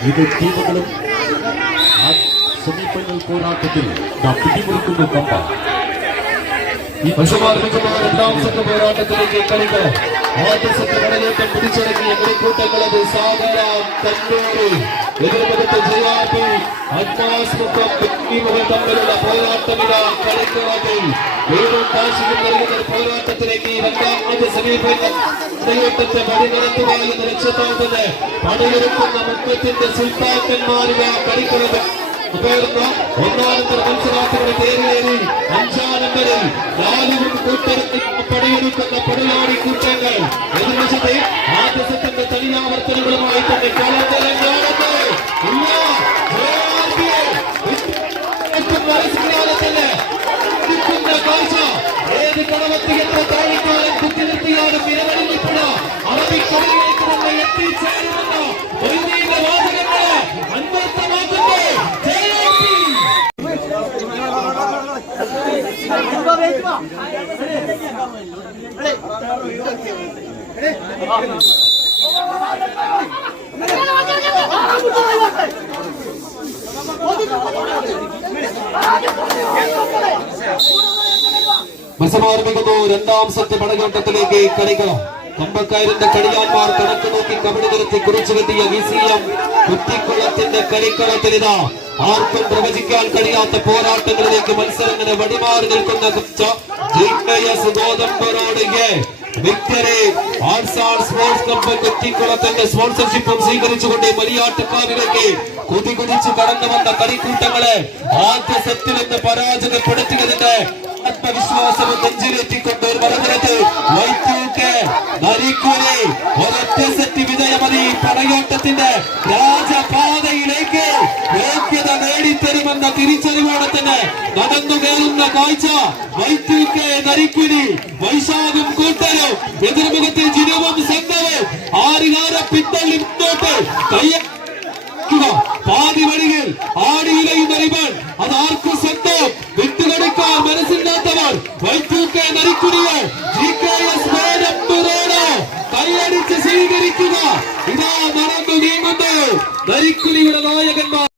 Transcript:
ഇരു ടീമുകളും സെമിഫൈനൽ പോരാട്ടത്തിൽ പിടിമുറുക്കുന്നു കമ്പ പശുമാർമിക്കുന്ന രണ്ടാം സെറ്റ് പോരാട്ടത്തിലേക്ക് കളികൾ ആദ്യ സെറ്റ് കടലേറ്റം പിടിച്ചടക്കിയ കളിക്കൂട്ടങ്ങളത് സാഗര കണ്ണൂര് എതിർമുഖത്ത് ജയാബി അഡ്മാസ് മുഖം മുഖം തമ്മിലുള്ള പോരാട്ടമിത കളിക്കളത്തിൽ. വീടും കാശിയും നൽകുന്ന പോരാട്ടത്തിലേക്ക് രണ്ടാമത്തെ രണ്ടാമത് കടലേറ്റത്തെ പടി ലക്ഷ്യത്തോടെ പണിയെടുക്കുന്ന മുഖത്തിന്റെ സുൽത്താക്കന്മാരുടെ കളിക്കളത്തിൽ ഒന്നാമത്തെ ഒന്നാനന്തര മത്സരാർത്ഥികളുടെ തേരിലേറി അഞ്ചാം നമ്പറിൽ നാലുകും കൂട്ടരത്തിൽ പടയെടുക്കുന്ന പടയാളി കൂട്ടങ്ങൾ. എതിർവശത്തെ ആദ്യ സെക്കൻഡ് തനിയാവർത്തനങ്ങളുമായി തന്നെ കളത്തിലെങ്ങാണെന്ന് കാഴ്ച. ഏത് കടവത്തി എത്ര താഴിക്കാലം കുത്തി നിർത്തിയാലും നിലവിലിപ്പുഴ അറബിക്കടലിലേക്ക് ആരംഭിക്കുന്നു രണ്ടാം സത്യ പടയോട്ടത്തിലേക്ക് കളിക്കണം കമ്പക്കാരന്റെ കളിയാന്മാർ കണക്ക് നോക്കി കബടി നിർത്തി കുറിച്ചു കെട്ടിയ വി സി എം കുറ്റിക്കുളത്തിന്റെ കളിക്കളത്തിലിതാ ആർക്കും പ്രവചിക്കാൻ കഴിയാത്ത പോരാട്ടങ്ങളിലേക്ക് മത്സരങ്ങളെ വടിമാറി നിൽക്കുന്ന ഗോതമ്പറോട് വിക്ടറി സ്പോർട്സ് ക്ലബ്ബ് കുറ്റിക്കുളത്തിന്റെ സ്പോൺസർഷിപ്പും സ്വീകരിച്ചുകൊണ്ട് മലിയാട്ടുകാവിലേക്ക് കുതി കുതിച്ചു കടന്നു വന്ന കളിക്കൂട്ടങ്ങളെ ആദ്യ സെറ്റിൽ നിന്ന് പരാജയപ്പെടുത്തിയതിന്റെ ആത്മവിശ്വാസവും നെഞ്ചിലേറ്റിക്കൊണ്ട് സെറ്റ് വിജയമതി പടയോട്ടത്തിന്റെ രാജപാതയിലേക്ക് യോഗ്യത നേടിത്തരുമെന്ന തിരിച്ചറിവോടെ തന്നെ നടന്നു കയറുന്ന കാഴ്ച വൈദ്യുക്കെ നരിക്കുരി വൈശാഖും കൂട്ടരും എതിർമുഖത്തിൽ ജിനുവും സംഘവും ആറിലാര പിന്തള്ളി മുന്നോട്ട് കയ്യ പാതി വഴികൾ ആടിയിലയുന്ന റിബൺ അത് ആർക്കും സ്വന്തം വിട്ടുകൊടുക്കാൻ മനസ്സില്ലാത്തവർ വൈദ്യുക്കെ നരിക്കുരിയോ ജി കെ എസ് വേദപ്പുറോട് കൈയടിച്ച് സ്വീകരിക്കുക ഇതാ നടന്നു നീങ്ങുന്നു ധരിക്കുലിയുടെ നായകന്മാർ.